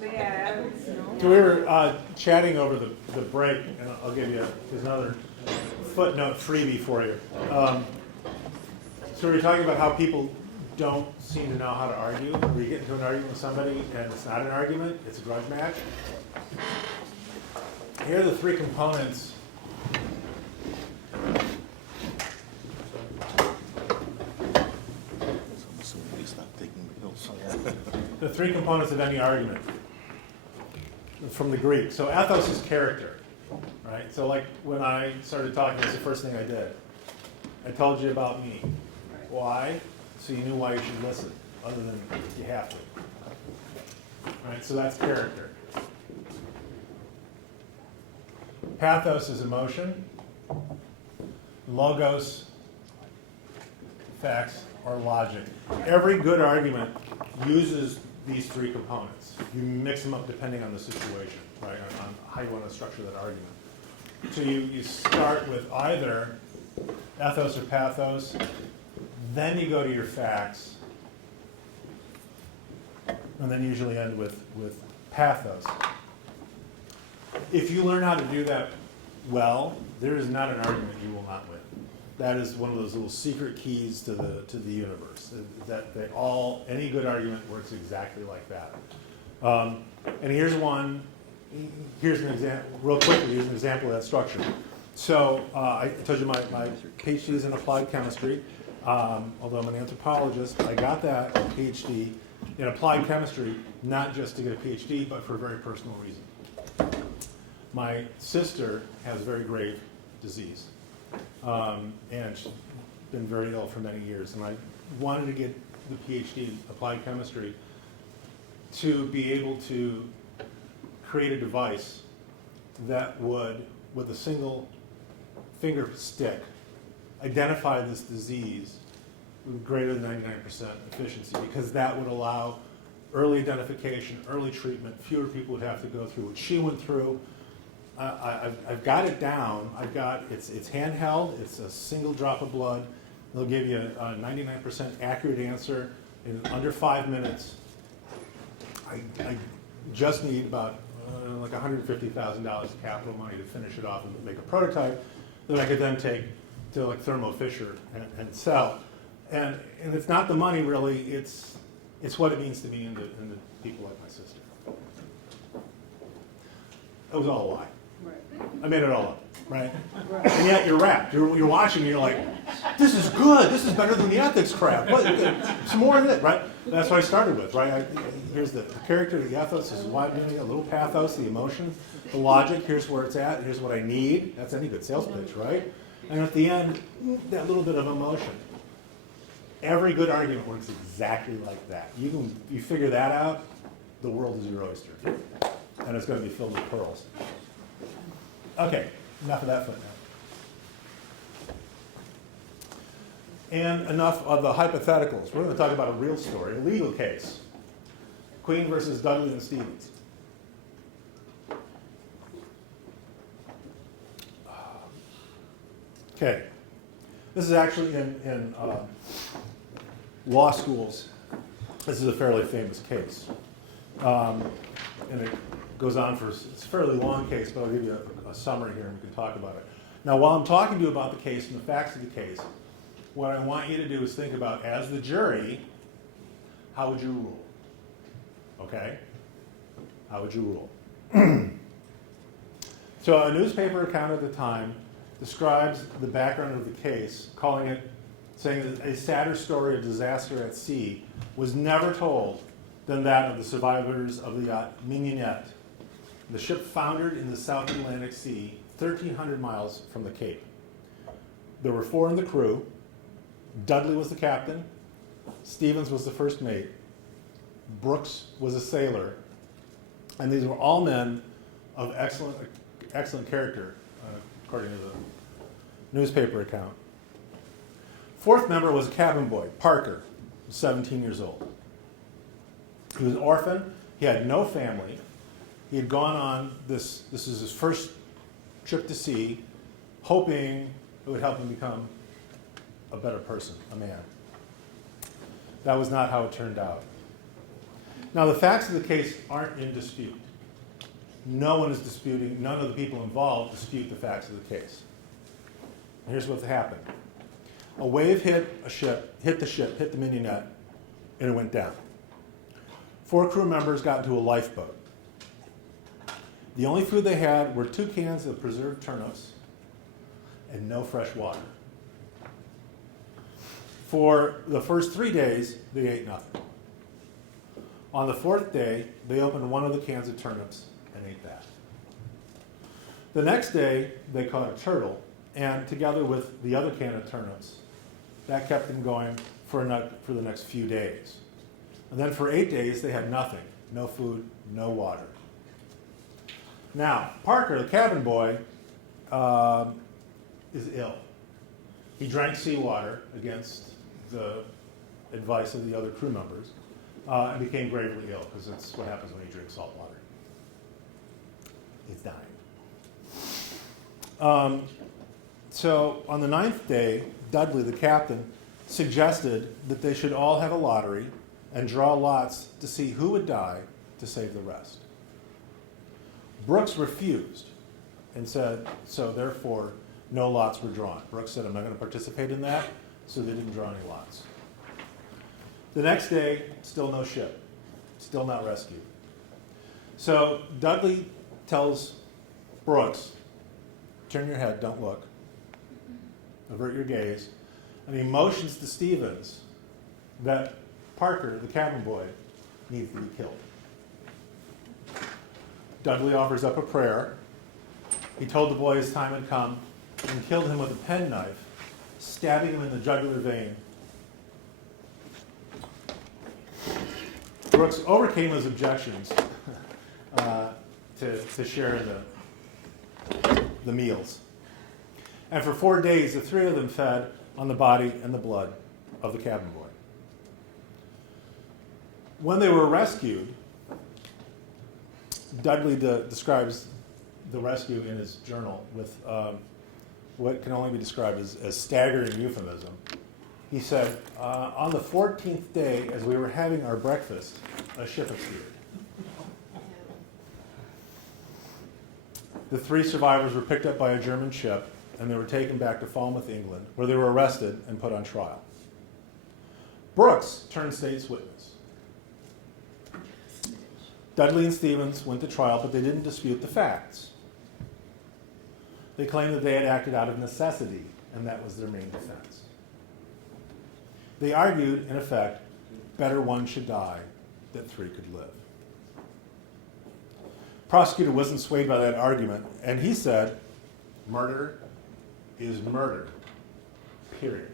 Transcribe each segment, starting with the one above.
So we were chatting over the break, and I'll give you here's another footnote freebie for you. So we were talking about how people don't seem to know how to argue. Or you get into an argument with somebody, and it's not an argument, it's a grudge match. Here are the three components. The three components of any argument from the Greek. So ethos is character, right? So like when I started talking, that's the first thing I did. I told you about me. Why? So you knew why you should listen, other than you have to. Right? So that's character. Pathos is emotion. Logos, facts, or logic. Every good argument uses these three components. You mix them up depending on the situation, right? On how you want to structure that argument. So you start with either ethos or pathos, then you go to your facts, and then usually end with pathos. If you learn how to do that well, there is not an argument you will not win. That is one of those little secret keys to the universe. That any good argument works exactly like that. And here's an example, real quickly. Here's an example of that structure. So I told you my PhD is in applied chemistry. Although I'm an anthropologist, I got that PhD in applied chemistry not just to get a PhD, but for a very personal reason. My sister has a very grave disease. And she's been very ill for many years. And I wanted to get the PhD in applied chemistry to be able to create a device that would, with a single finger stick, identify this disease with greater than 99% efficiency, because that would allow early identification, early treatment. Fewer people would have to go through what she went through. I've got it down. It's handheld. It's a single drop of blood. They'll give you a 99% accurate answer in under 5 minutes. I just need about like $150,000 of capital money to finish it off and make a prototype that I could then take to like Thermo Fisher and sell. And it's not the money really. It's what it means to me and to people like my sister. It was all a lie. I made it all up, right? And yet you're wrapped. You're watching and you're like, this is good. This is better than the ethics crap. Some more in it, right? That's what I started with, right? Here's the character, the ethos. This is why I'm doing it. A little pathos, the emotion, the logic. Here's where it's at. Here's what I need. That's any good sales pitch, right? And at the end, that little bit of emotion. Every good argument works exactly like that. You figure that out, the world is your oyster. And it's going to be filled with pearls. Okay, enough of that footnote. And enough of the hypotheticals. We're going to talk about a real story, a legal case. Queen versus Dudley and Stevens. Okay. This is actually in law schools. This is a fairly famous case. And it goes on it's a fairly long case, but I'll give you a summary here and we can talk about it. Now, while I'm talking to you about the case and the facts of the case, what I want you to do is think about, as the jury, how would you rule? Okay? How would you rule? So a newspaper account at the time describes the background of the case, saying that a sadder story of disaster at sea was never told than that of the survivors of the yacht Mignonette. The ship foundered in the South Atlantic Sea, 1,300 miles from the Cape. There were 4 in the crew. Dudley was the captain. Stevens was the first mate. Brooks was a sailor. And these were all men of excellent character, according to the newspaper account. 4th member was a cabin boy, Parker, 17 years old. He was an orphan. He had no family. He had gone on this is his first trip to sea, hoping it would help him become a better person, a man. That was not how it turned out. Now, the facts of the case aren't in dispute. No one is disputing, none of the people involved dispute the facts of the case. Here's what happened. A wave hit the ship, hit the mignonette, and it went down. 4 crew members got into a lifeboat. The only food they had were 2 cans of preserved turnips and no fresh water. For the first 3 days, they ate nothing. On the 4th day, they opened one of the cans of turnips and ate that. The next day, they caught a turtle, and together with the other can of turnips, that kept them going for the next few days. And then for 8 days, they had nothing. No food, no water. Now, Parker, the cabin boy, is ill. He drank seawater against the advice of the other crew members and became gravely ill, because that's what happens when you drink salt water. He's dying. So on the 9th day, Dudley, the captain, suggested that they should all have a lottery and draw lots to see who would die to save the rest. Brooks refused and said, so therefore, no lots were drawn. Brooks said, I'm not going to participate in that, so they didn't draw any lots. The next day, still no ship, still not rescued. So Dudley tells Brooks, turn your head, don't look, avert your gaze, and he motions to Stevens that Parker, the cabin boy, needs to be killed. Dudley offers up a prayer. He told the boy his time had come and killed him with a penknife, stabbing him in the jugular vein. Brooks overcame his objections to share in the meals. And for 4 days, the 3 of them fed on the body and the blood of the cabin boy. When they were rescued, Dudley describes the rescue in his journal with what can only be described as staggering euphemism. He said, on the 14th day, as we were having our breakfast, a ship appeared. The 3 survivors were picked up by a German ship, and they were taken back to Falmouth, England, where they were arrested and put on trial. Brooks turned state's witness. Dudley and Stevens went to trial, but they didn't dispute the facts. They claimed that they had acted out of necessity, and that was their main defense. They argued, in effect, better one should die that 3 could live. Prosecutor wasn't swayed by that argument, and he said, murder is murder, period.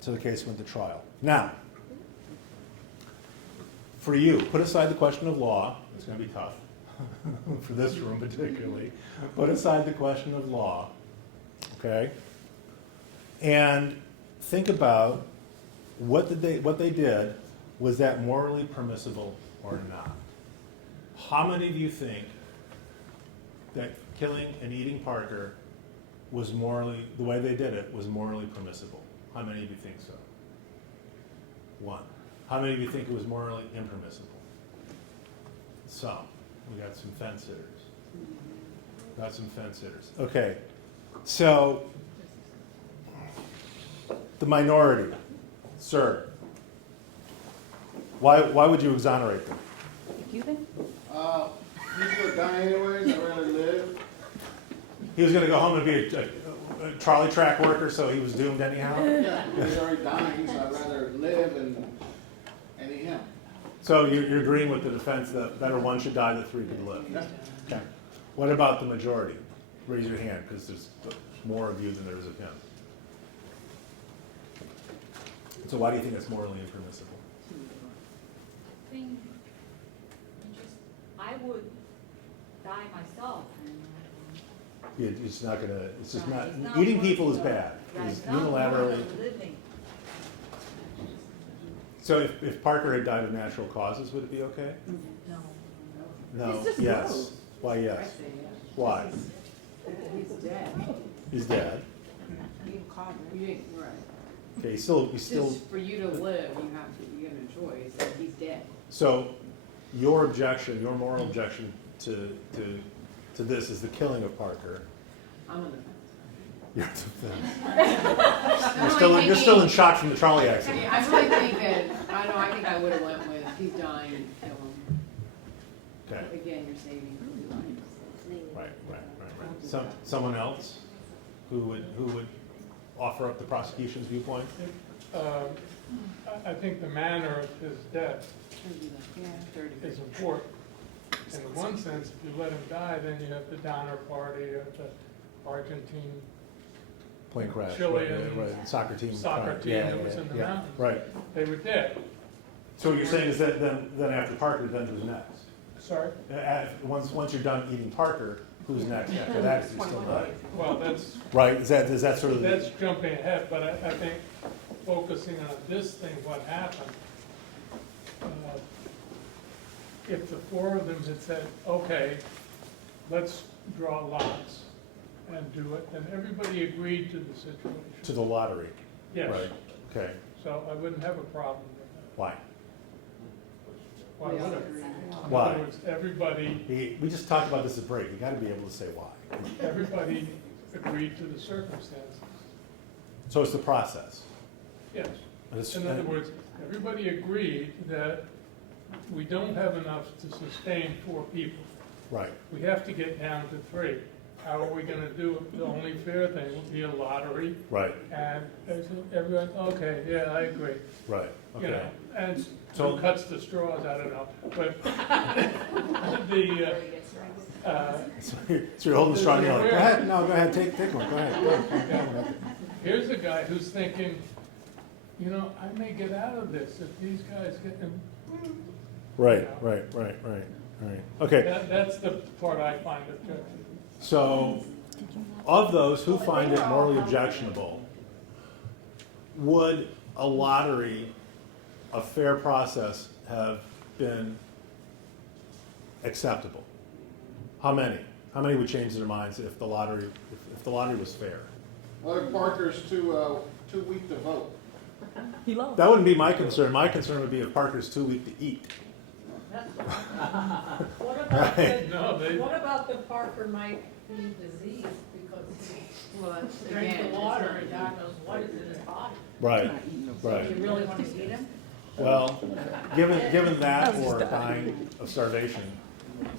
So the case went to trial. Now, for you, put aside the question of law. It's going to be tough, for this room particularly. Put aside the question of law, okay? And think about what they did, was that morally permissible or not? How many of you think that killing and eating Parker was morally, the way they did it, was morally permissible? How many of you think so? 1. How many of you think it was morally impermissible? Some. We got some fence sitters. Okay. So, the minority. Sir. Why would you exonerate them? Cuban? He's going to die anyways. I'd rather live. He was going to go home and be a trolley track worker, so he was doomed anyhow? Yeah, he's already dying, so I'd rather live and eat him. So you're agreeing with the defense that better one should die that 3 could live? Yeah. Okay. What about the majority? Raise your hand, because there's more of you than there is of him. So why do you think it's morally impermissible? I would die myself. It's not going to, it's just not, It's not eating people is worth it. bad. Yeah, It's it's not unilaterally. worth living. So if Parker had died of natural causes, would it be okay? No. No, It's just yes. gross. Why I yes? say yes. Why? He's dead. He's dead. You caught him. You ain't right. Okay, he's still, Just for you to live, you have no choice, and he's dead. so your objection, your moral objection to this is the killing of Parker. I'm on the fence. You're at the fence. I'm really You're still in thinking- shock from the trolley accident. Yeah, I really think that, I think I would've went with, he's dying, kill him. Okay, Again, you're saving two lives. right. Someone else who would offer up the prosecution's viewpoint? I think the manner of his death Yeah, 30. is important. In one sense, if you let him die, then you have the Donner Party of the Argentine Plane crash. Chilean Right, soccer team. soccer team Yeah, that was yeah, in the yeah. mountains. Right. They were dead. So what you're saying is that then after Parker, then who's next? Sorry? Once you're done eating Parker, who's next after that? Is he still dying? Well, that's Right, is that sort of the? That's jumping ahead, but I think focusing on this thing, what happened, if the four of them had said, okay, let's draw lots and do it, then everybody agreed to the situation. To the lottery? Yes, Right, okay. so I wouldn't have a problem with that. Why? Why would I? Why? In other words, everybody, We just talked about this at break, you gotta be able to say why. everybody agreed to the circumstances. So it's the process. Yes. And it's- In other words, everybody agreed that we don't have enough to sustain four people. Right, We have to get down to three. How are we gonna do it? The only fair thing would be a lottery, right, and everyone, okay, yeah, I agree. right, You know, okay. and So- who cuts the straws, I don't know, but So you're holding strong, you're like, go ahead, no, go ahead, take one, go ahead. here's a guy who's thinking, you know, I may get out of this if these guys get them. Right. Okay, That's the part I find objectionable. so of those who find it morally objectionable, would a lottery, a fair process, have been acceptable? How many? How many would change their minds if the lottery was fair? Well, if Parker's too weak to vote. That wouldn't be my concern. My concern would be if Parker's too weak to eat. What about Right. No, the, they, what about the Parker might be diseased because Well, he that's, drank again, the water and God knows what is in his body? Right, Do right. you really want to eat him? Well, given that or dying of starvation,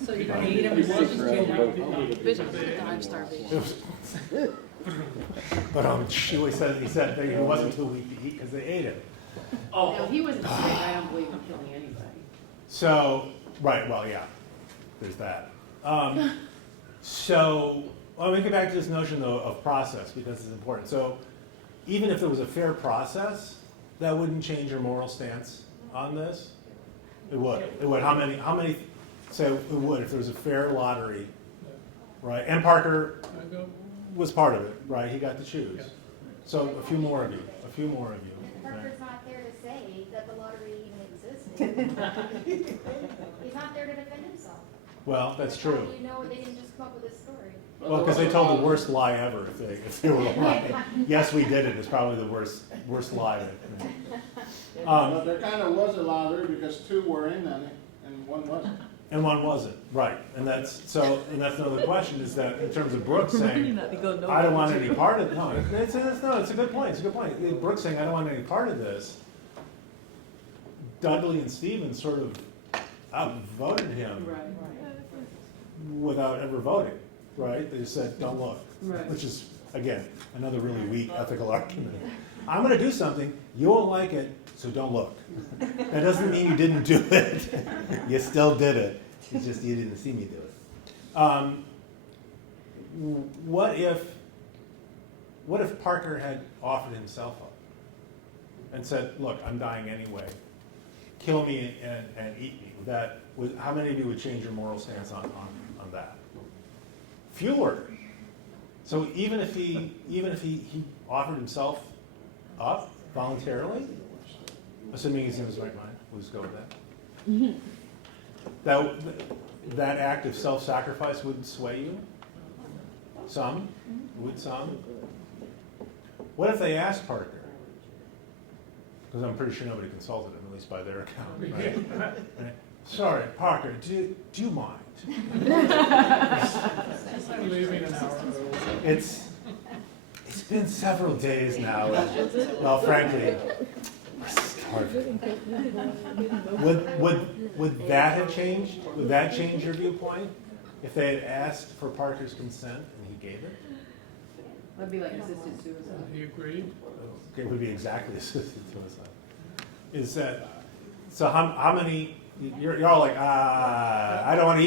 So you're gonna eat him? he wasn't vision, die of starvation. but he said that he wasn't too weak to eat because they ate him. No, if he wasn't sick, I don't believe in killing anybody. So, right, well, yeah, there's that. So, let me get back to this notion though of process because it's important. So, even if there was a fair process, that wouldn't change your moral stance on this? It would. It would. How many, say it would if there was a fair lottery, right? And Parker I go, was part of it, right? He got to choose. Yeah. So a few more of you. right? Parker's not there to say that the lottery even existed. He's not there to defend himself. Well, that's Like, true. How do you know they didn't just come up with this story? Well, because they told the worst lie ever if they were lying. Yes, we did it. It's probably the worst lie. But there kind of was a lottery because two were in on it and one wasn't. And one wasn't, right? And that's another question is that in terms of Brooks saying, I don't want any part of no, it's a good point. It's a good point. Brooks saying I don't want any part of this. Dudley and Stevens sort of outvoted him Right, without ever voting, right? They just said, don't look, right. which is, again, another really weak ethical argument. I'm going to do something, you won't like it, so don't look. That doesn't mean you didn't do it. You still did it. It's just you didn't see me do it. What if Parker had offered himself up and said, look, I'm dying anyway. Kill me and eat me. How many of you would change your moral stance on that? Fewer. So even if he offered himself up voluntarily, assuming he's in his right mind, we'll just go with that. That act of self-sacrifice would sway you? Some? Would some? What if they asked Parker, because I'm pretty sure nobody consulted him, at least by their account, right? Right. Sorry, Parker, do you mind? Leaving an hour early. It's been several days now, and, well, frankly, it's hard. Would that have changed? Would that change your viewpoint? If they had asked for Parker's consent and he gave it? That'd be like assisted suicide. He agreed. It would be exactly assisted suicide. Is that, so how many, you're all like, I don't want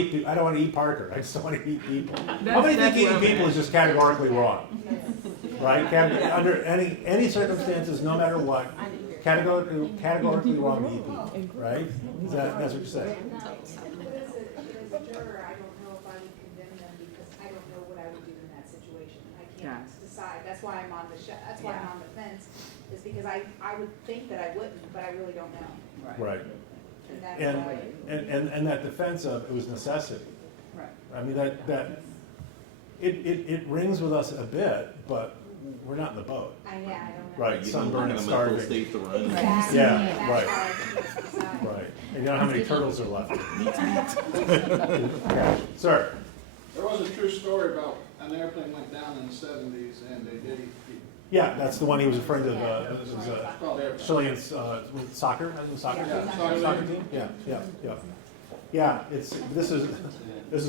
to eat Parker, I just don't want to eat people. How many think eating people is just categorically wrong? Right? Under any circumstances, no matter what, categorically wrong to eat people, right? That's what you're saying? But as a juror, I don't know if I would condemn them because I don't know what I would do in that situation. I can't decide. That's why I'm on that's why I'm on the fence, is because I would think that I wouldn't, but I really don't know. Right. And that's And, why. and that defense of it was necessity. Right. I mean, it rings with us a bit, but we're not in the boat. I don't know. Right, sunburned and starving. State to run. Exactly. Yeah, That's right. why I can't decide. Right. And you know how many turtles are left? Okay. Sir? There was a true story about an airplane went down in the 70s and they did eat people. Yeah, that's the one he was referring to, it was It's called airplane. Chilean's, soccer, I think it was soccer? Yeah, Soccer team? Yeah. Yeah, this is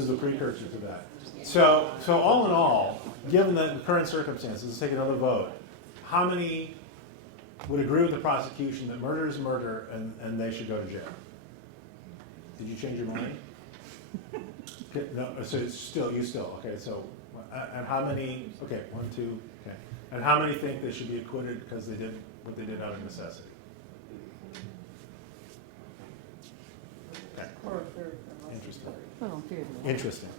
the precursor to that. So all in all, given the current circumstances, let's take another vote. How many would agree with the prosecution that murder is murder and they should go to jail? Did you change your mind? Okay, no, so it's still, okay, so, and how many, okay, 1, 2, okay. And how many think they should be acquitted because they did what they did out of necessity? Okay, interesting. Interesting.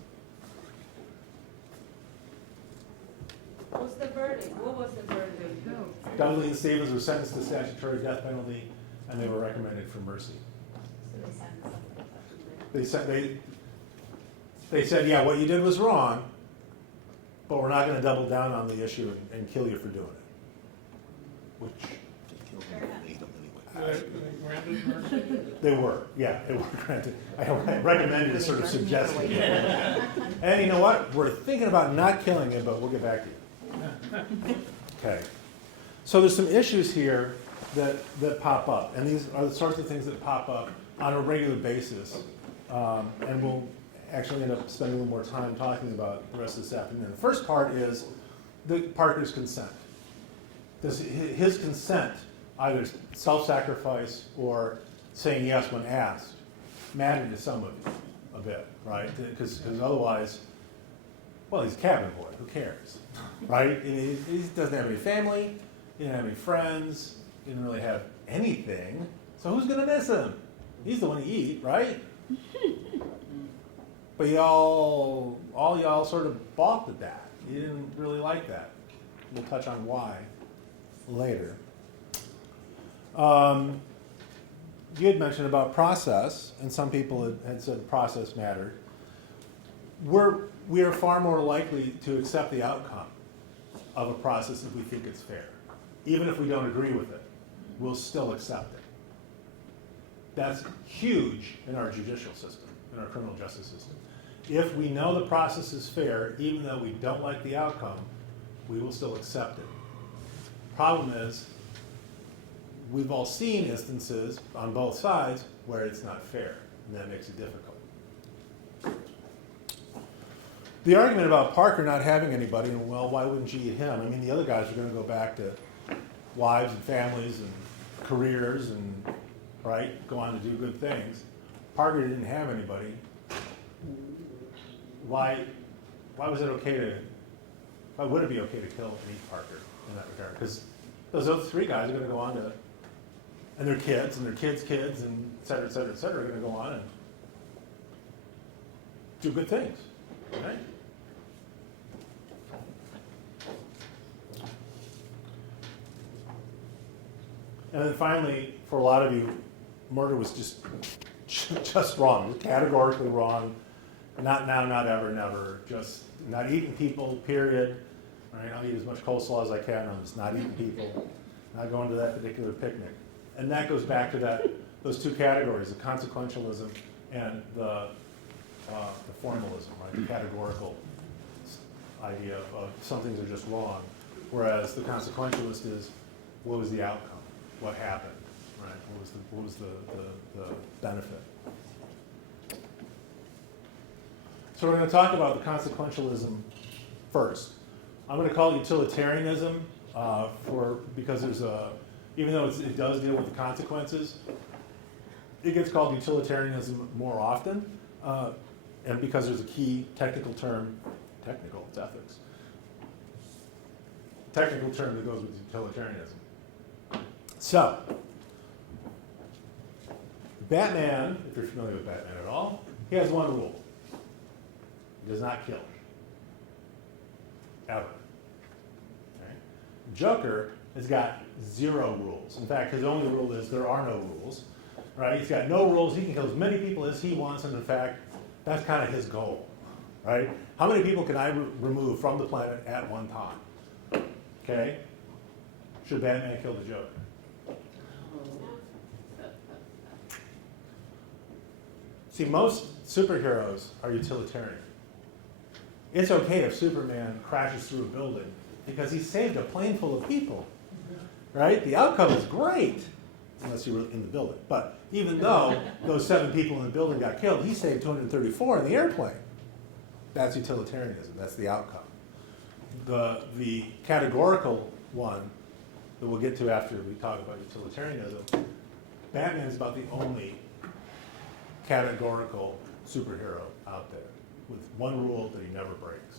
What's the verdict? What was the verdict? Dudley and Stevens were sentenced to statutory death penalty, and they were recommended for mercy. They said, yeah, what you did was wrong, but we're not going to double down on the issue and kill you for doing it. Which They granted mercy. they were granted. I recommended is sort of suggesting. And you know what? We're thinking about not killing you, but we'll get back to you. Okay. So there's some issues here that pop up, and these are the sorts of things that pop up on a regular basis, and we'll actually end up spending a little more time talking about the rest of this afternoon. The first part is Parker's consent. Does his consent, either self-sacrifice or saying yes when asked, matter to some of you a bit, right? Because otherwise, well, he's a cabin boy. Who cares, right? He doesn't have any family. He didn't have any friends. He didn't really have anything. So who's going to miss him? He's the one to eat, right? But all y'all sort of balked at that. You didn't really like that. We'll touch on why later. You had mentioned about process, and some people had said process mattered. We are far more likely to accept the outcome of a process if we think it's fair. Even if we don't agree with it, we'll still accept it. That's huge in our judicial system, in our criminal justice system. If we know the process is fair, even though we don't like the outcome, we will still accept it. Problem is, we've all seen instances on both sides where it's not fair, and that makes it difficult. The argument about Parker not having anybody, and well, why wouldn't you eat him? I mean, the other guys are going to go back to wives and families and careers and, right, go on to do good things. Parker didn't have anybody. Why was it okay to, why would it be okay to kill and eat Parker in that regard? Because those three guys are going to go on to, and their kids and their kids' kids and et cetera, are going to go on and do good things, right? And then finally, for a lot of you, murder was just wrong, categorically wrong. Not now, not ever, never. Just not eating people, period. Right? I'll eat as much coleslaw as I can. I'm just not eating people. Not going to that particular picnic. And that goes back to those two categories, the consequentialism and the formalism, right? The categorical idea of some things are just wrong, whereas the consequentialist is, what was the outcome? What happened, right? What was the benefit? So we're going to talk about the consequentialism first. I'm going to call it utilitarianism because there's even though it does deal with the consequences, it gets called utilitarianism more often, and because there's a key technical term, it's ethics, technical term that goes with utilitarianism. So, Batman, if you're familiar with Batman at all, he has one rule. He does not kill. Ever. Okay? Joker has got 0 rules. In fact, his only rule is there are no rules. Right? He's got no rules. He can kill as many people as he wants, and in fact, that's kind of his goal. Right? How many people can I remove from the planet at one time? Okay? Should Batman kill the Joker? See, most superheroes are utilitarian. It's okay if Superman crashes through a building because he saved a plane full of people, right? The outcome is great, unless you were in the building. But even though those 7 people in the building got killed, he saved 234 in the airplane. That's utilitarianism. That's the outcome. The categorical one that we'll get to after we talk about utilitarianism, Batman is about the only categorical superhero out there with one rule that he never breaks.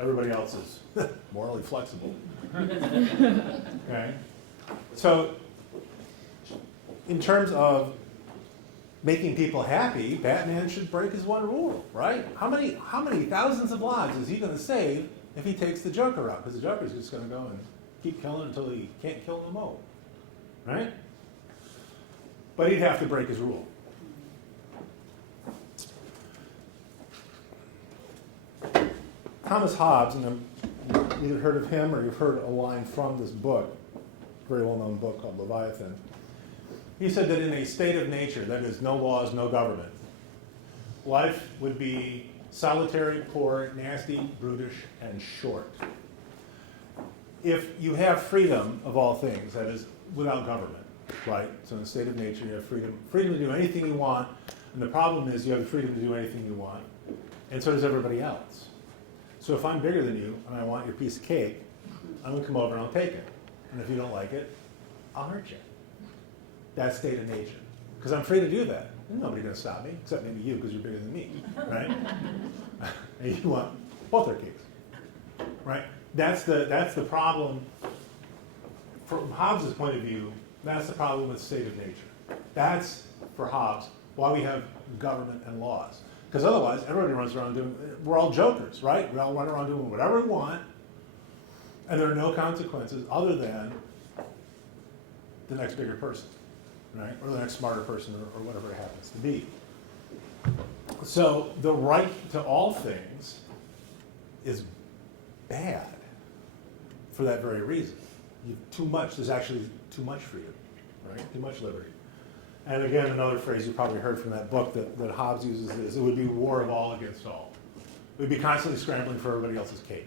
Everybody else is morally flexible. Okay? So, in terms of making people happy, Batman should break his one rule, right? How many thousands of lives is he going to save if he takes the Joker out? Because the Joker's just going to go and keep killing until he can't kill no more, right? But he'd have to break his rule. Thomas Hobbes, and you've either heard of him or you've heard a line from this book, very well-known book called Leviathan. He said that in a state of nature, that is, no laws, no government, life would be solitary, poor, nasty, brutish, and short. If you have freedom of all things, that is, without government, right? So in a state of nature, you have freedom to do anything you want, and the problem is you have the freedom to do anything you want, and so does everybody else. So if I'm bigger than you and I want your piece of cake, I'm going to come over and I'll take it. And if you don't like it, I'll hurt you. That's state of nature. Because I'm free to do that. Nobody's going to stop me, except maybe you, because you're bigger than me, right? And you want both our cakes, right? That's the problem. From Hobbes' point of view, that's the problem with state of nature. That's, for Hobbes, why we have government and laws. Because otherwise, everybody runs around we're all jokers, right? We all run around doing whatever we want, and there are no consequences other than the next bigger person, right? Or the next smarter person, or whatever it happens to be. So the right to all things is bad for that very reason. There's actually too much freedom, right? Too much liberty. And again, another phrase you probably heard from that book that Hobbes uses is, it would be war of all against all. We'd be constantly scrambling for everybody else's cake.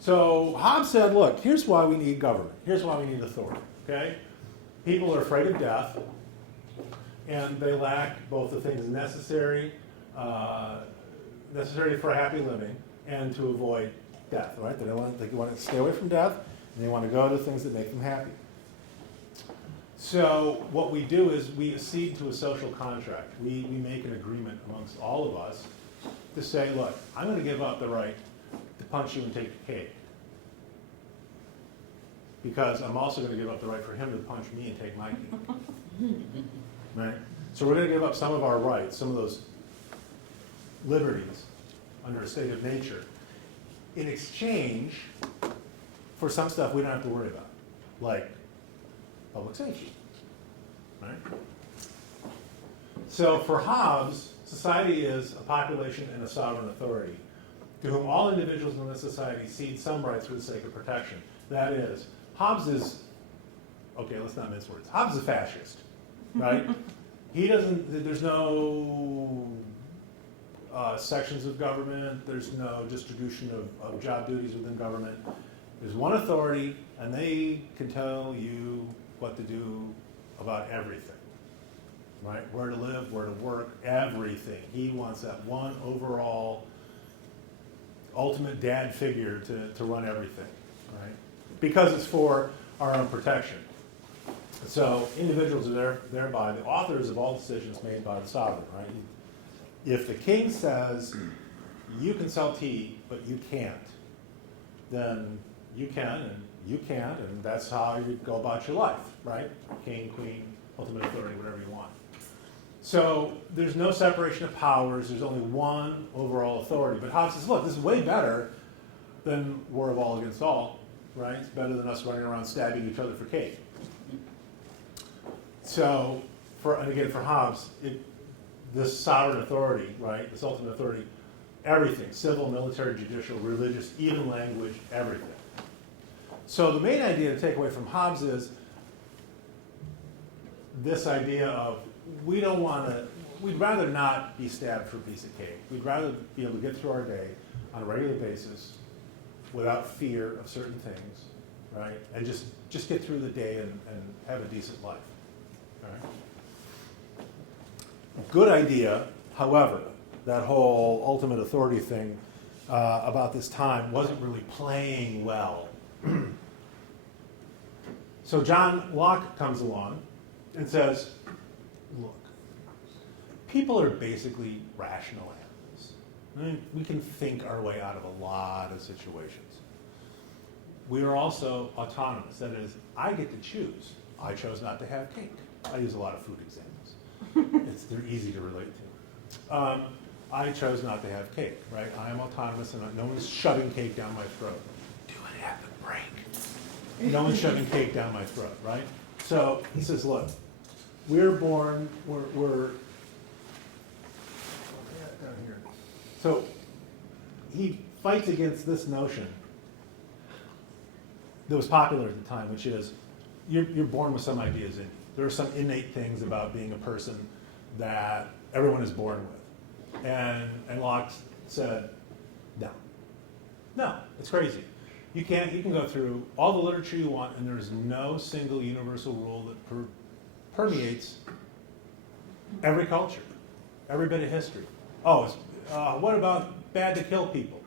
So Hobbes said, look, here's why we need government. Here's why we need authority, okay? People are afraid of death, and they lack both the things necessary for a happy living and to avoid death, right? They want to stay away from death, and they want to go to things that make them happy. So what we do is we accede to a social contract. We make an agreement amongst all of us to say, look, I'm going to give up the right to punch you and take your cake. Because I'm also going to give up the right for him to punch me and take my cake. Right? So we're going to give up some of our rights, some of those liberties under a state of nature, in exchange for some stuff we don't have to worry about, like public safety, right? So for Hobbes, society is a population and a sovereign authority to whom all individuals in this society cede some rights for the sake of protection. That is, Hobbes is Okay, let's not mince words. Hobbes is a fascist, right? He doesn't, there's no sections of government, there's no distribution of job duties within government. There's one authority, and they can tell you what to do about everything, right? Where to live, where to work, everything. He wants that one overall ultimate dad figure to run everything, right? Because it's for our own protection. So individuals are thereby the authors of all decisions made by the sovereign, right? If the king says, you can sell tea, but you can't, then you can and you can't, and that's how you go about your life, right? King, queen, ultimate authority, whatever you want. So there's no separation of powers, there's only one overall authority. But Hobbes says, look, this is way better than war of all against all, right? It's better than us running around stabbing each other for cake. So, and again, for Hobbes, this sovereign authority, right, this ultimate authority, everything, civil, military, judicial, religious, even language, everything. So the main idea to take away from Hobbes is this idea of we'd rather not be stabbed for a piece of cake. We'd rather be able to get through our day on a regular basis without fear of certain things, right? And just get through the day and have a decent life. All right? Good idea, however, that whole ultimate authority thing about this time wasn't really playing well. So John Locke comes along and says, look, people are basically rational animals. I mean, we can think our way out of a lot of situations. We are also autonomous. That is, I get to choose. I chose not to have cake. I use a lot of food examples. They're easy to relate to. I chose not to have cake, right? I am autonomous, and no one's shoving cake down my throat. Do it at the break. No one's shoving cake down my throat, right? So he says, look, we're born, we're down here. So he fights against this notion that was popular at the time, which is you're born with some ideas in you. There are some innate things about being a person that everyone is born with. And Locke said, no, it's crazy. You can go through all the literature you want, and there is no single universal rule that permeates every culture, every bit of history. Oh, what about bad to kill people?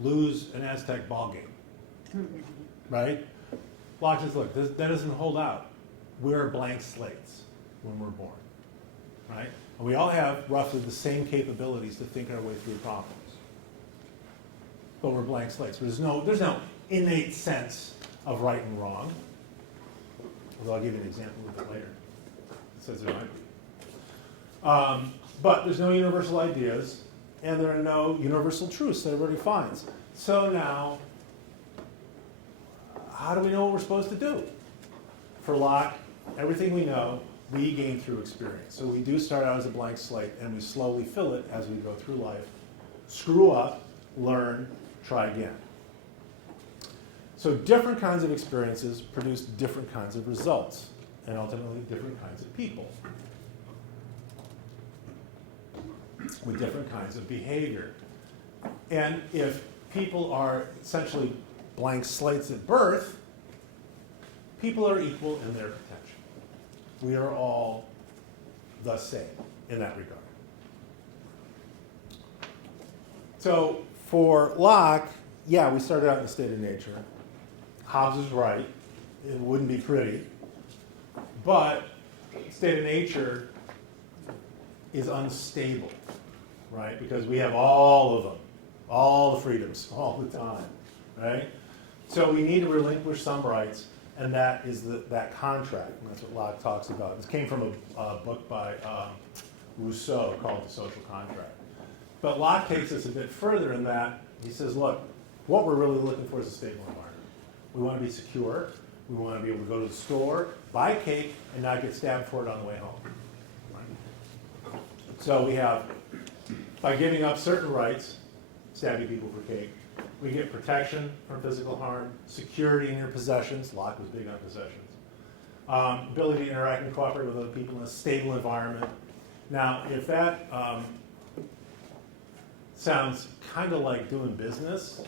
Lose an Aztec ball game, right? Locke says, look, that doesn't hold out. We're blank slates when we're born, right? And we all have roughly the same capabilities to think our way through problems. But we're blank slates. There's no innate sense of right and wrong. Although I'll give you an example a little bit later. It says there might be. But there's no universal ideas, and there are no universal truths that everybody finds. So now, how do we know what we're supposed to do? For Locke, everything we know, we gain through experience. So we do start out as a blank slate, and we slowly fill it as we go through life. Screw up, learn, try again. So different kinds of experiences produce different kinds of results, and ultimately different kinds of people with different kinds of behavior. And if people are essentially blank slates at birth, people are equal in their potential. We are all the same in that regard. So for Locke, yeah, we started out in a state of nature. Hobbes is right. It wouldn't be pretty. But state of nature is unstable, right? Because we have all of them, all the freedoms, all the time, right? So we need to relinquish some rights, and that is that contract. And that's what Locke talks about. This came from a book by Rousseau called The Social Contract. But Locke takes us a bit further in that he says, look, what we're really looking for is a stable environment. We want to be secure. We want to be able to go to the store, buy a cake, and not get stabbed for it on the way home. Right? So we have, by giving up certain rights, stabbing people for cake, we get protection from physical harm, security in your possessions. Locke was big on possessions. Ability to interact and cooperate with other people in a stable environment. Now, if that sounds kind of like doing business,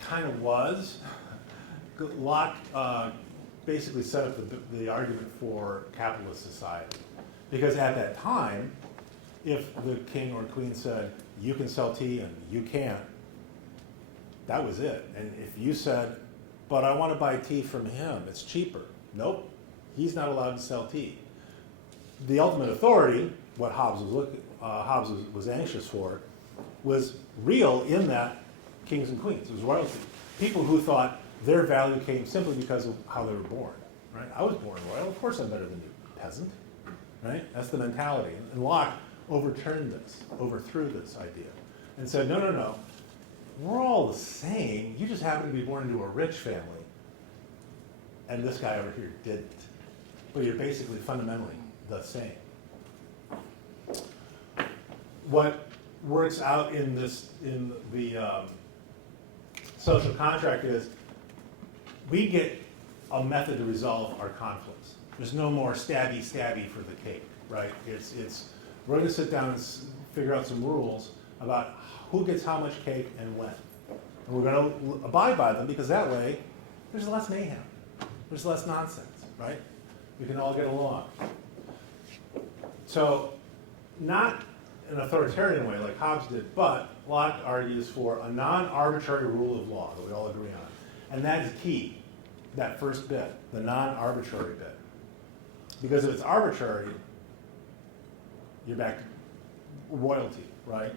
kind of was, Locke basically set up the argument for capitalist society. Because at that time, if the king or queen said, you can sell tea and you can't, that was it. And if you said, but I want to buy tea from him, it's cheaper. Nope, he's not allowed to sell tea. The ultimate authority, what Hobbes was anxious for, was real in that kings and queens. It was royalty. People who thought their value came simply because of how they were born. Right? I was born royal. Of course I'm better than you, peasant. Right? That's the mentality. And Locke overthrew this idea, and said, no, no, no. We're all the same. You just happen to be born into a rich family, and this guy over here didn't. But you're basically fundamentally the same. What works out in the social contract is we get a method to resolve our conflicts. There's no more stabby for the cake, right? We're going to sit down and figure out some rules about who gets how much cake and when. And we're going to abide by them because that way there's less mayhem. There's less nonsense, right? We can all get along. So, not an authoritarian way like Hobbes did, but Locke argues for a non-arbitrary rule of law that we all agree on. And that is key, that first bit, the non-arbitrary bit. Because if it's arbitrary, you're back to royalty, right?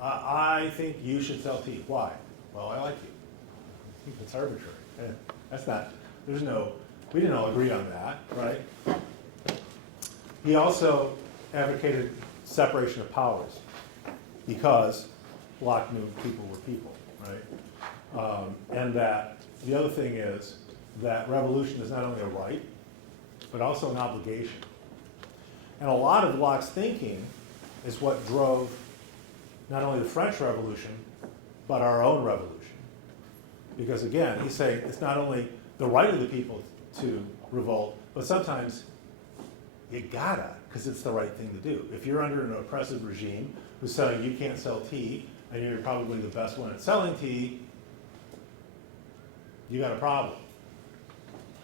I think you should sell tea. Why? Well, I like you. It's arbitrary. That's not, we didn't all agree on that, right? He also advocated separation of powers because Locke knew people were people, right? And that the other thing is that revolution is not only a right, but also an obligation. And a lot of Locke's thinking is what drove not only the French Revolution, but our own revolution. Because again, he's saying it's not only the right of the people to revolt, but sometimes you gotta, because it's the right thing to do. If you're under an oppressive regime who's saying you can't sell tea, and you're probably the best one at selling tea, you got a problem.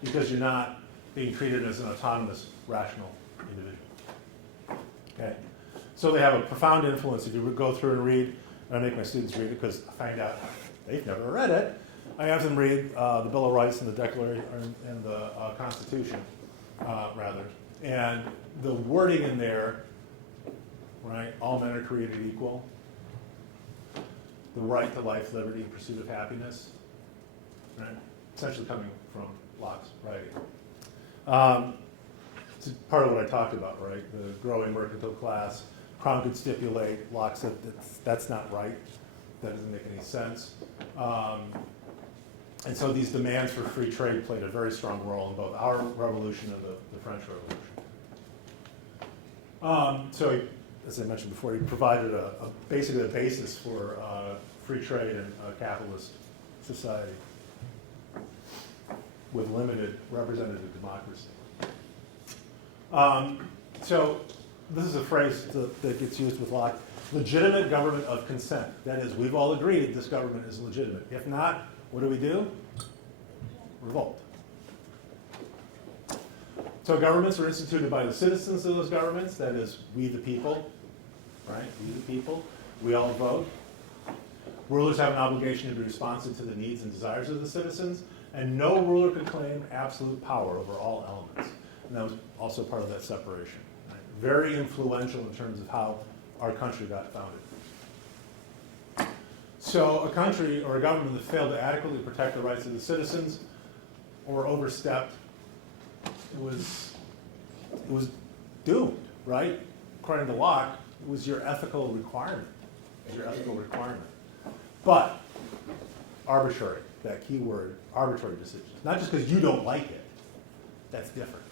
Because you're not being treated as an autonomous, rational individual. Okay? So they have a profound influence. If you go through and read, and I make my students read it because I find out they've never read it, I have them read the Bill of Rights and the Declaration and the Constitution, rather. And the wording in there, right? All men are created equal. The right to life, liberty, and pursuit of happiness, right? Essentially coming from Locke's writing. It's part of what I talked about, right? The growing mercantile class. Crown could stipulate. Locke said that's not right. That doesn't make any sense. And so these demands for free trade played a very strong role in both our revolution and the French Revolution. So, as I mentioned before, he provided basically a basis for free trade and a capitalist society with limited representative democracy. So this is a phrase that gets used with Locke. Legitimate government of consent. That is, we've all agreed this government is legitimate. If not, what do? Revolt. So governments are instituted by the citizens of those governments. That is, we the people, right? We the people. We all vote. Rulers have an obligation to be responsive to the needs and desires of the citizens, and no ruler can claim absolute power over all elements. And that was also part of that separation. Right? Very influential in terms of how our country got founded. So a country or a government that failed to adequately protect the rights of the citizens or overstepped was doomed, right? According to Locke, it was your ethical requirement. It was your ethical requirement. But arbitrary, that key word, arbitrary decisions. Not just because you don't like it. That's different.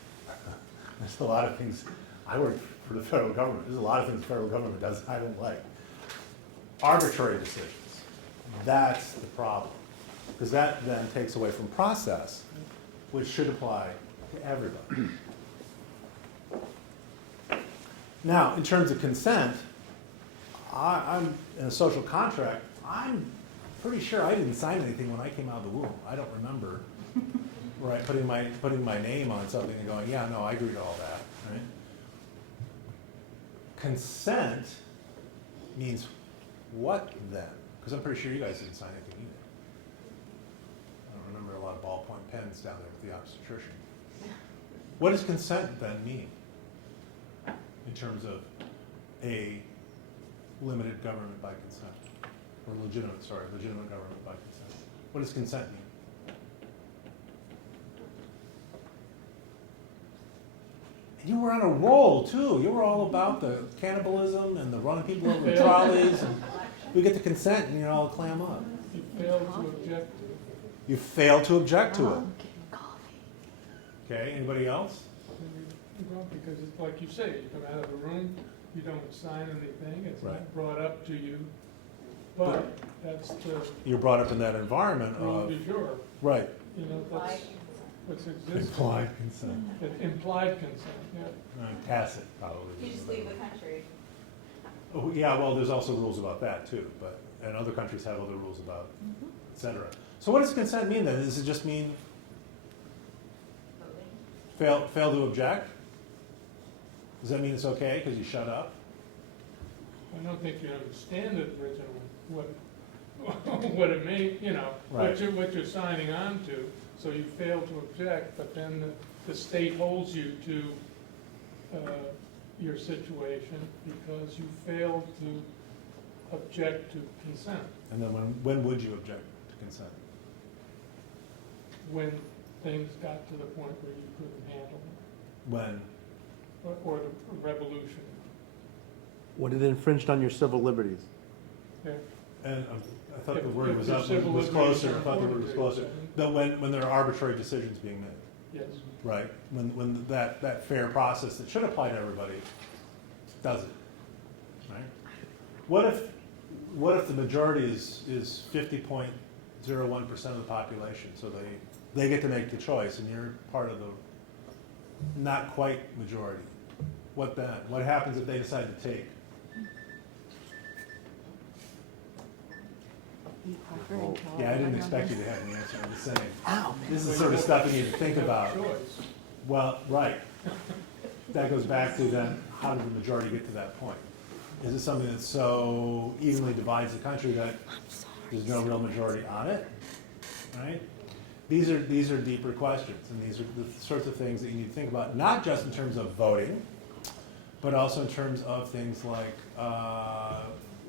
There's a lot of things, I work for the federal government, there's a lot of things the federal government does I don't like. Arbitrary decisions. That's the problem. Because that then takes away from process, which should apply to everybody. Now, in terms of consent, I'm in a social contract. I'm pretty sure I didn't sign anything when I came out of the womb. I don't remember, right, putting my name on something and going, yeah, no, I agree to all that, right? Consent means what then? Because I'm pretty sure you guys didn't sign anything either. I don't remember a lot of ballpoint pens down there with the obstetrician. What does consent then mean in terms of a limited government by consent? Or legitimate government by consent. What does consent mean? And you were on a roll too. You were all about the cannibalism and the running people over the trolleys. And we get the consent and you're all clam up. You failed to object to it. You failed to object to it. Okay, anybody else? Well, because it's like you say, you come out of the room, you don't sign anything, it's Right. not brought up to you. But that's the You're brought up in that environment rule of, du jour, right, you know, that's what's existing. implied consent. Implied consent, yeah. Tacit, probably. You just leave the country. Oh, yeah, well, there's also rules about that too, but, and other countries have other rules about, et cetera. So what does consent mean then? Does it just mean fail to object? Does that mean it's okay because you shut up? I don't think you understand it originally, what it may, you know, Right. what you're signing on to. So you fail to object, but then the state holds you to your situation because you failed to object to consent. And then when would you object to consent? When things got to the point where you couldn't handle When? it, or the revolution. When it infringed on your civil liberties. Yeah. And I thought the If- word if was your up, civil was liberties closer, I are thought the word was important, closer. I think. That when there are arbitrary decisions being made, Yes. right? When that fair process that should apply to everybody doesn't, right? What if the majority is 50.01% of the population, so they get to make the choice and you're part of the not quite majority? What then? What happens if they decide to take? Yeah, I didn't expect you to have an answer, I'm just saying. This is the sort of stuff you need to think about. Choice. Well, right. That goes back to then, how did the majority get to that point? Is it something that so evenly divides the country that there's no real majority on it, right? These are deeper questions, and these are the sorts of things that you need to think about, not just in terms of voting, but also in terms of things like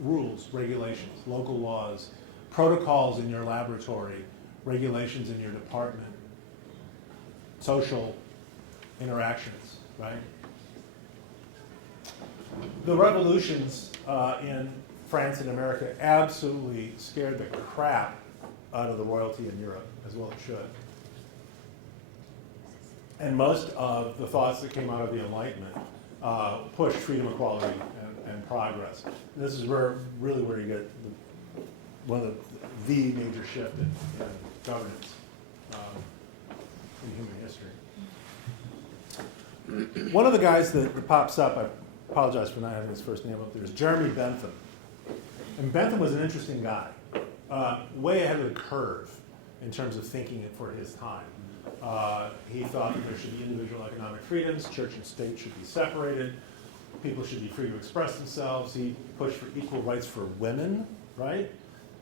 rules, regulations, local laws, protocols in your laboratory, regulations in your department, social interactions, right? The revolutions in France and America absolutely scared the crap out of the royalty in Europe, as well it should. And most of the thoughts that came out of the Enlightenment pushed freedom, equality, and progress. This is where you get one of the major shift in governance in human history. One of the guys that pops up, I apologize for not having his first name up there, is Jeremy Bentham. And Bentham was an interesting guy, way ahead of the curve in terms of thinking it for his time. He thought that there should be individual economic freedoms, church and state should be separated, people should be free to express themselves. He pushed for equal rights for women, right?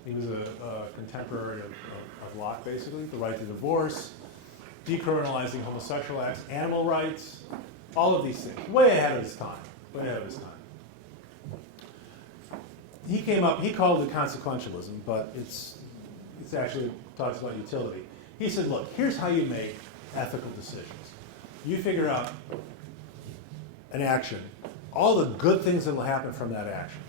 He was a contemporary of Locke, basically. The right to divorce, decriminalizing homosexual acts, animal rights, all of these things. Way ahead of his time. Way ahead of his time. He called it consequentialism, but it's actually talks about utility. He said, look, here's how you make ethical decisions. You figure out an action, all the good things that will happen from that action,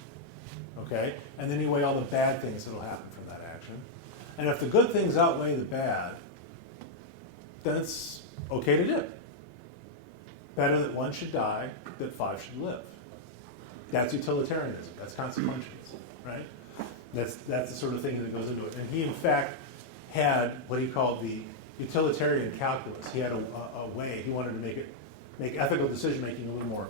okay? And then you weigh all the bad things that will happen from that action. And if the good things outweigh the bad, then it's okay to do. Better that one should die, that 5 should live. That's utilitarianism, that's consequentialism, right? That's the sort of thing that goes into it. And he, in fact, had what he called the utilitarian calculus. He had a way, he wanted to make ethical decision-making a little more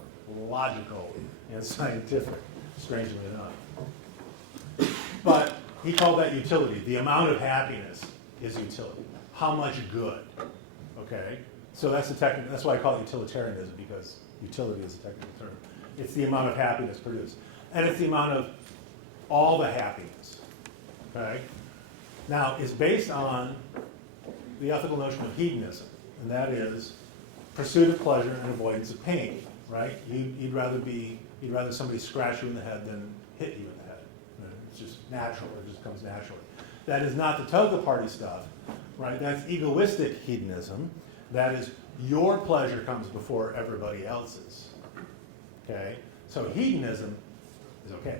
logical and scientific, strangely enough. But he called that utility. The amount of happiness is utility. How much good, okay? So that's why I call it utilitarianism, because utility is a technical term. It's the amount of happiness produced. And it's the amount of all the happiness, okay? Now, it's based on the ethical notion of hedonism, and that is pursuit of pleasure and avoidance of pain, right? You'd rather somebody scratch you in the head than hit you in the head. It's just natural, it just comes naturally. That is not the toga party stuff, right? That's egoistic hedonism. That is, your pleasure comes before everybody else's, okay? So hedonism is okay.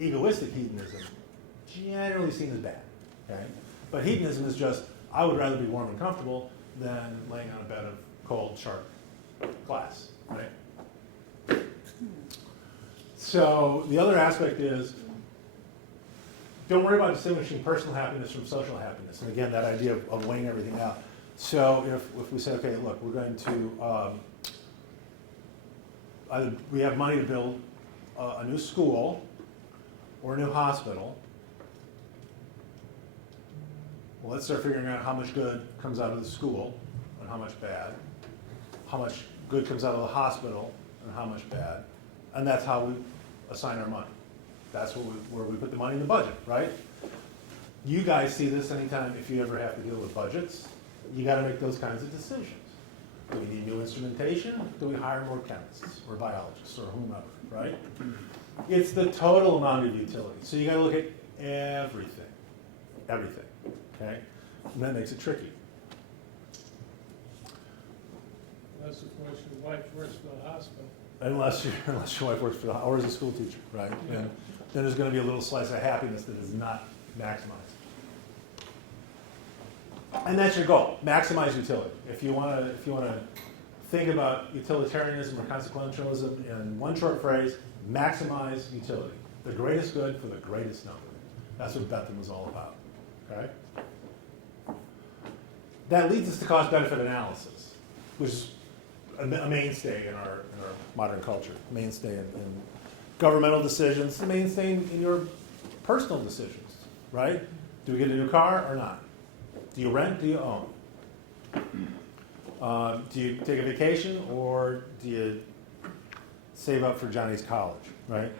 Egoistic hedonism, generally seen as bad, okay? But hedonism is just, I would rather be warm and comfortable than laying on a bed of cold, sharp glass, right? So the other aspect is, don't worry about distinguishing personal happiness from social happiness. And again, that idea of weighing everything out. So if we say, okay, look, we're going to, either we have money to build a new school or a new hospital, well, let's start figuring out how much good comes out of the school and how much bad, how much good comes out of the hospital and how much bad, and that's how we assign our money. That's where we put the money in the budget, right? You guys see this anytime, if you ever have to deal with budgets, you gotta make those kinds of decisions. Do we need new instrumentation? Do we hire more chemists or biologists or whomever, right? It's the total amount of utility. So you gotta look at everything, okay? And that makes it tricky. Unless, of course, your wife works for the hospital. Unless your wife works for the, or is a school teacher, right? And then there's gonna be a little slice of happiness that is not maximized. And that's your goal, maximize utility. If you wanna think about utilitarianism or consequentialism in one short phrase, maximize utility. The greatest good for the greatest number. That's what Bentham was all about, okay? That leads us to cost-benefit analysis, which is a mainstay in our modern culture, mainstay in governmental decisions, the mainstay in your personal decisions, right? Do we get a new car or not? Do you rent? Do you own? Do you take a vacation or do you save up for Johnny's college, right?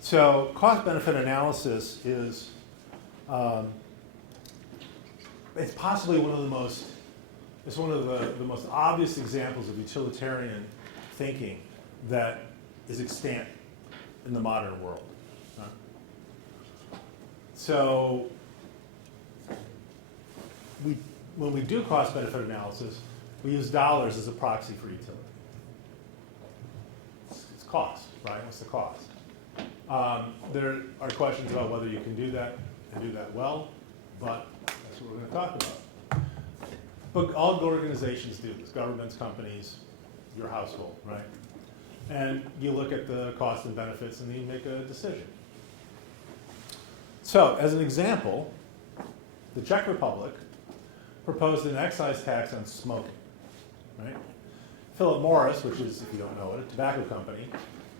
So cost-benefit analysis is, it's possibly one of the most, it's one of the most obvious examples of utilitarian thinking that is extant in the modern world. So when we do cost-benefit analysis, we use dollars as a proxy for utility. It's cost, right? What's the cost? There are questions about whether you can do that and do that well, but that's what we're going to talk about. But all organizations do this, governments, companies, your household, right? And you look at the costs and benefits and then you make a decision. So, as an example, the Czech Republic proposed an excise tax on smoking, right? Philip Morris, which is, if you don't know it, a tobacco company,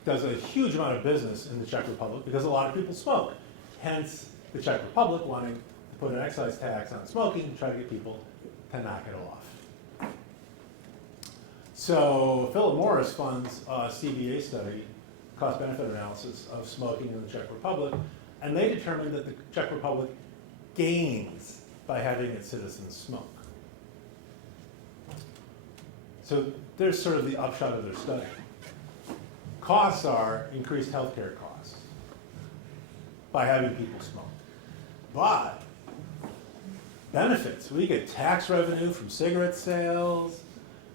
does a huge amount of business in the Czech Republic because a lot of people smoke. Hence, the Czech Republic wanting to put an excise tax on smoking to try to get people to knock it off. So Philip Morris funds a CBA study, cost-benefit analysis of smoking in the Czech Republic, and they determined that the Czech Republic gains by having its citizens smoke. So there's sort of the upshot of their study. Costs are increased healthcare costs by having people smoke. But benefits, we get tax revenue from cigarette sales,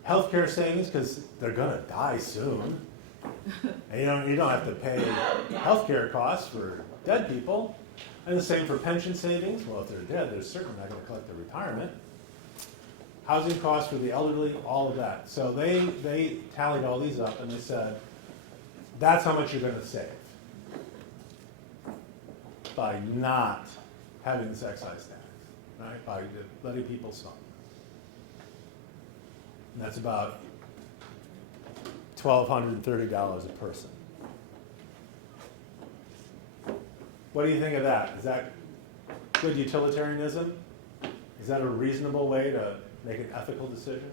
healthcare savings because they're gonna die soon. And you don't have to pay healthcare costs for dead people. And the same for pension savings. Well, if they're dead, they're certainly not going to collect their retirement. Housing costs for the elderly, all of that. So they tallied all these up and they said, that's how much you're going to save by not having this excise tax. right, by letting people smoke. And that's about $1,230 a person. What do you think of that? Is that good utilitarianism? Is that a reasonable way to make an ethical decision?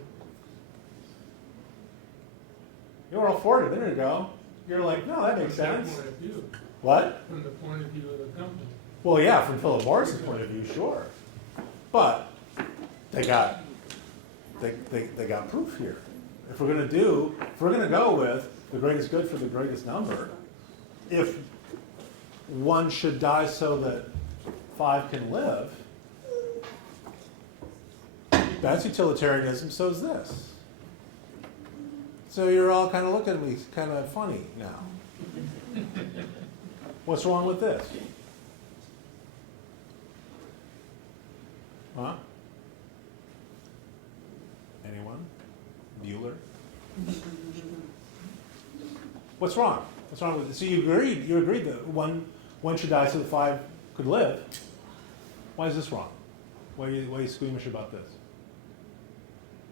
You were all for it a minute ago. You're like, no, that makes From that sense. point of view, What? from the point of view of the company. Well, yeah, from Philip Morris's point of view, sure. But they got proof here. If we're gonna go with the greatest good for the greatest number, if one should die so that 5 can live, that's utilitarianism, so is this. So you're all kind of looking at me kind of funny now. What's wrong with this? Huh? Anyone? Bueller? What's wrong? What's wrong with it? So you agreed that one should die so that 5 could live. Why is this wrong? Why are you squeamish about this?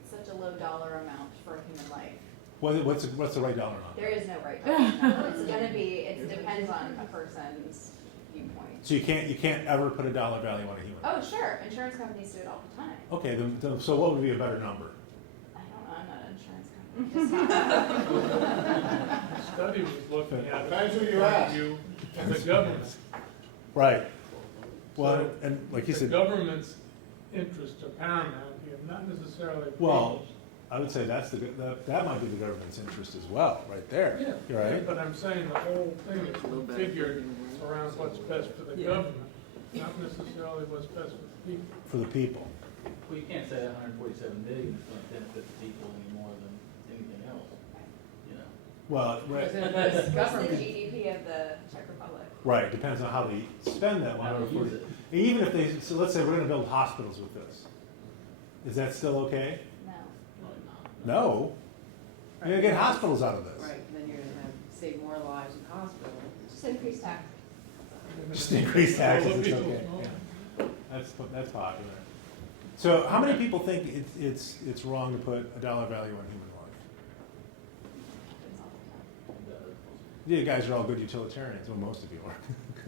Such a low dollar amount for a human life. What's the right dollar amount? There is no right dollar amount. It's gonna be, it depends on a person's viewpoint. So you can't ever put a dollar value on a human. Oh, sure, insurance companies do it all the time. Okay, then so what would be a better number? I don't know, I'm not an insurance company. The study was looking at it Depends who from you the point of ask. view of the government. Right. Well, So, and like you The said, government's interests are paramount here, not necessarily. well, I would say that might be the government's interest as well, right there. Yeah, You're right. but I'm saying the whole thing is configured around what's best for the government, not necessarily what's best for the people. For the people. Well, you can't say 147 million is going to benefit the people any more than anything else, you know? Well, right. What's the GDP of the Czech Republic? Right, depends on how they spend that How to use 140. it. Even if so let's say we're gonna build hospitals with this. Is that still okay? No. No. You're gonna get hospitals out of this. Right, then you're gonna have, save more lives in hospital. Just increase tax. Just increase taxes, All the it's people okay. smoke. Yeah. That's popular. So how many people think it's wrong to put a dollar value on human life? Happens all the time. You guys are all good utilitarians, well, most of you are.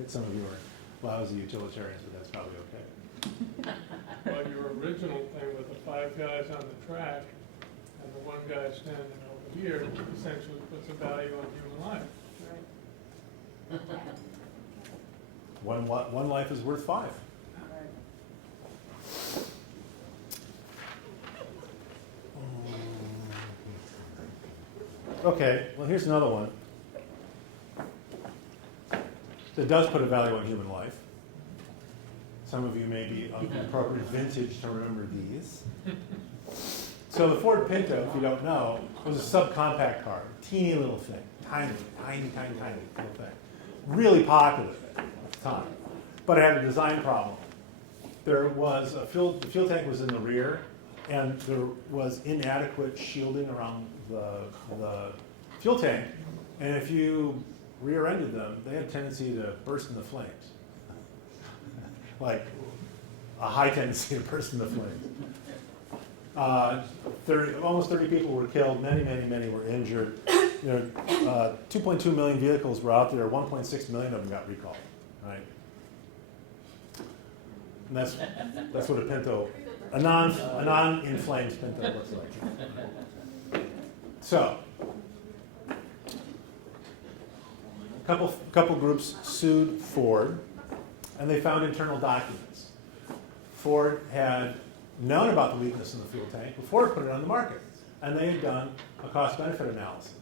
Some of you are lousy utilitarians, but that's probably okay. Well, your original thing with the 5 guys on the track and the 1 guy standing over here essentially puts a value on human life. One life is worth 5. Okay, well, here's another one that does put a value on human life. Some of you may be of the appropriate vintage to remember these. So the Ford Pinto, if you don't know, was a subcompact car, teeny little thing, tiny little thing. Really popular at the time, but it had a design problem. There was the fuel tank was in the rear, and there was inadequate shielding around the fuel tank, and if you rear-ended them, they had a tendency to burst into flames. Like a high tendency to burst into flames. Almost 30 people were killed, many were injured. 2.2 million vehicles were out there, 1.6 million of them got recalled, right? And that's what a Pinto, a non-inflamed Pinto looks like. So, couple groups sued Ford, and they found internal documents. Ford had known about the weakness in the fuel tank before it put it on the market, and they had done a cost-benefit analysis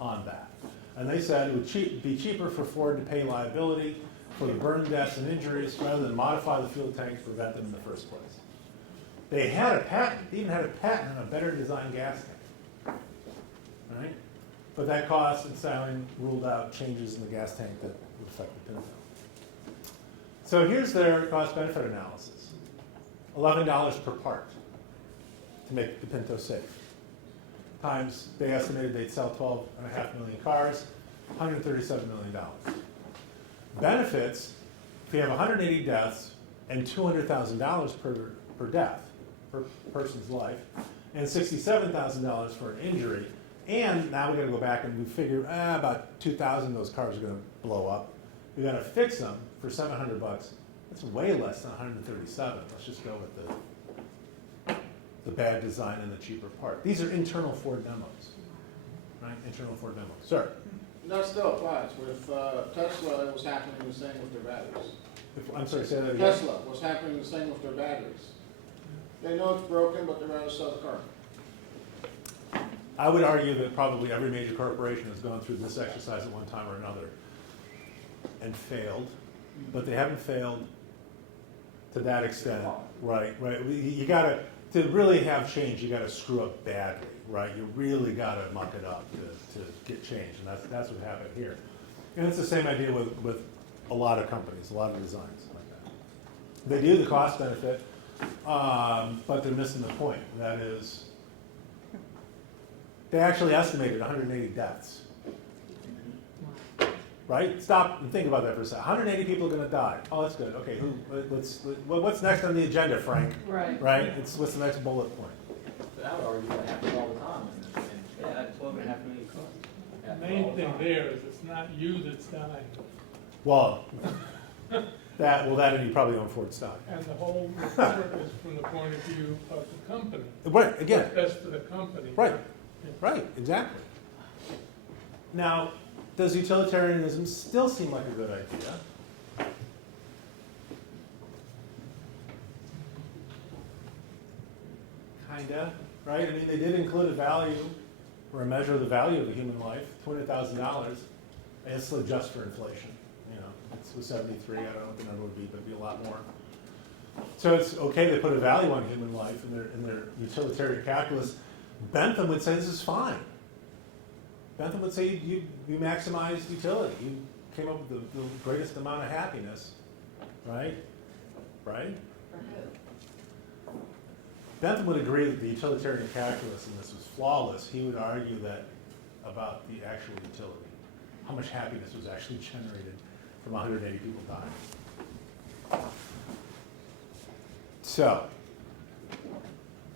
on that. And they said it would be cheaper for Ford to pay liability for the burn deaths and injuries rather than modify the fuel tank to prevent them in the first place. They had a patent, they even had a patent on a better designed gas tank, right? But that cost and styling ruled out changes in the gas tank that would affect the Pinto. So here's their cost-benefit analysis. $11 per part to make the Pinto safe. Times, they estimated they'd sell 12.5 million cars, $137 million. Benefits, if you have 180 deaths, and $200,000 per death, per person's life, and $67,000 for an injury. And now we gotta go back and we figure, about 2,000 of those cars are gonna blow up. We gotta fix them for $700. That's way less than 137. Let's just go with the bad design and the cheaper part. These are internal Ford demos, right? Internal Ford demos. Sir? That still applies. With Tesla, it was happening the same with their batteries. I'm sorry, say that again. Tesla was happening the same with their batteries. They know it's broken, but they'd rather sell the car. I would argue that probably every major corporation has gone through this exercise at one time or another and failed, but they haven't failed to that extent. Right. You gotta, to really have change, you gotta screw up badly, right? You really gotta muck it up to get change, and that's what happened here. And it's the same idea with a lot of companies, a lot of designs like that. They do the cost benefit, but they're missing the point. That is, they actually estimated 180 deaths. Right? Stop and think about that for a second. 180 people are going to die. Oh, that's good. Okay, what's next on the agenda, Frank? Right. Right? What's the next bullet point? But I would argue that happens all the time, and yeah, 12.5 million cars. The Happens all main the thing time. there is it's not you that's dying, Well, that and you probably own Ford stock. and the whole report is from the point of view of the company. Right, again. What's best for the company. Right. Right, exactly. Now, does utilitarianism still seem like a good idea? Kinda, right? I mean, they did include a value, or a measure of the value of a human life, $200,000. And it's still just for inflation. You know, it was 73. I don't know what the number would be, but it'd be a lot more. So it's okay they put a value on human life in their utilitarian calculus. Bentham would say this is fine. Bentham would say you maximized utility. You came up with the greatest amount of happiness, right? Right? For who? Bentham would agree that the utilitarian calculus in this was flawless. He would argue that about the actual utility, how much happiness was actually generated from 180 people dying. So,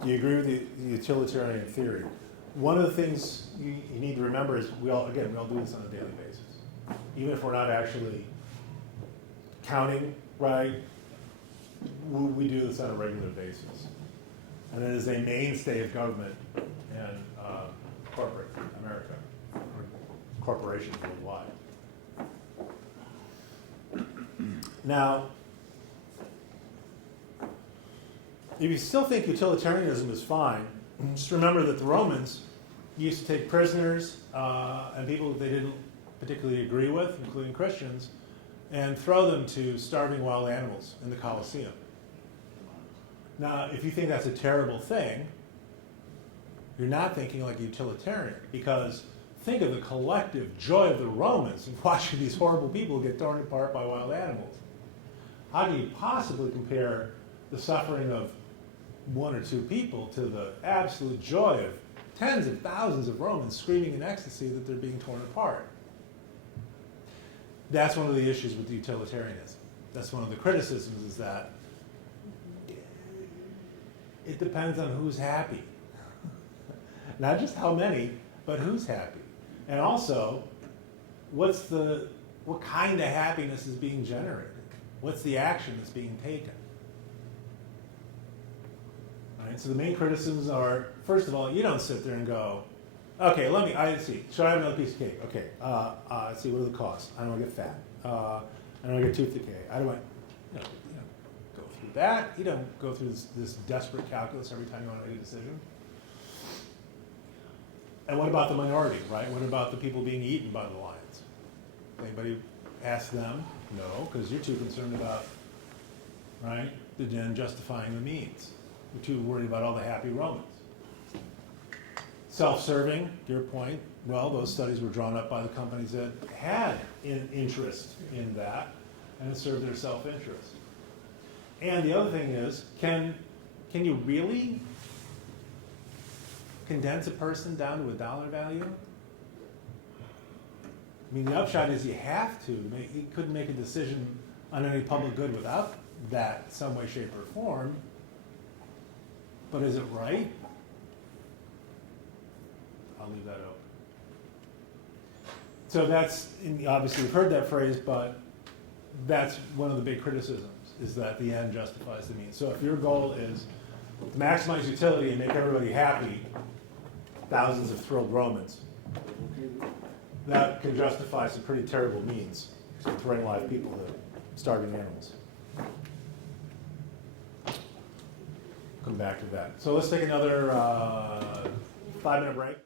do you agree with the utilitarian theory? One of the things you need to remember is we all do this on a daily basis. Even if we're not actually counting, right, we do this on a regular basis. And it is a mainstay of government and corporate America, or corporations worldwide. Now, if you still think utilitarianism is fine, just remember that the Romans used to take prisoners and people that they didn't particularly agree with, including Christians, and throw them to starving wild animals in the Colosseum. Now, if you think that's a terrible thing, you're not thinking like a utilitarian, because think of the collective joy of the Romans in watching these horrible people get torn apart by wild animals. How do you possibly compare the suffering of one or two people to the absolute joy of tens of thousands of Romans screaming in ecstasy that they're being torn apart? That's one of the issues with utilitarianism. That's one of the criticisms, is that it depends on who's happy. Not just how many, but who's happy. And also, what kind of happiness is being generated? What's the action that's being taken? All right, so the main criticisms are, first of all, you don't sit there and go, okay, should I have another piece of cake? Okay, let's see, what are the costs? I don't want to get fat. I don't want to get tooth decay. I don't want, you don't go through that. You don't go through this desperate calculus every time you want to make a decision. And what about the minority, right? What about the people being eaten by the lions? Anybody ask them? No, because you're too concerned about, right, the end justifying the means. You're too worried about all the happy Romans. Self-serving, your point, well, those studies were drawn up by the companies that had an interest in that, and it served their self-interest. And the other thing is, can you really condense a person down to a dollar value? I mean, the upshot is you have to. You couldn't make a decision on any public good without that some way, shape, or form. But is it right? I'll leave that open. So that's, and obviously you've heard that phrase, but that's one of the big criticisms, is that the end justifies the means. So if your goal is to maximize utility and make everybody happy, thousands of thrilled Romans, that can justify some pretty terrible means, throwing live people to starving animals. Come back to that. So let's take another 5-minute break.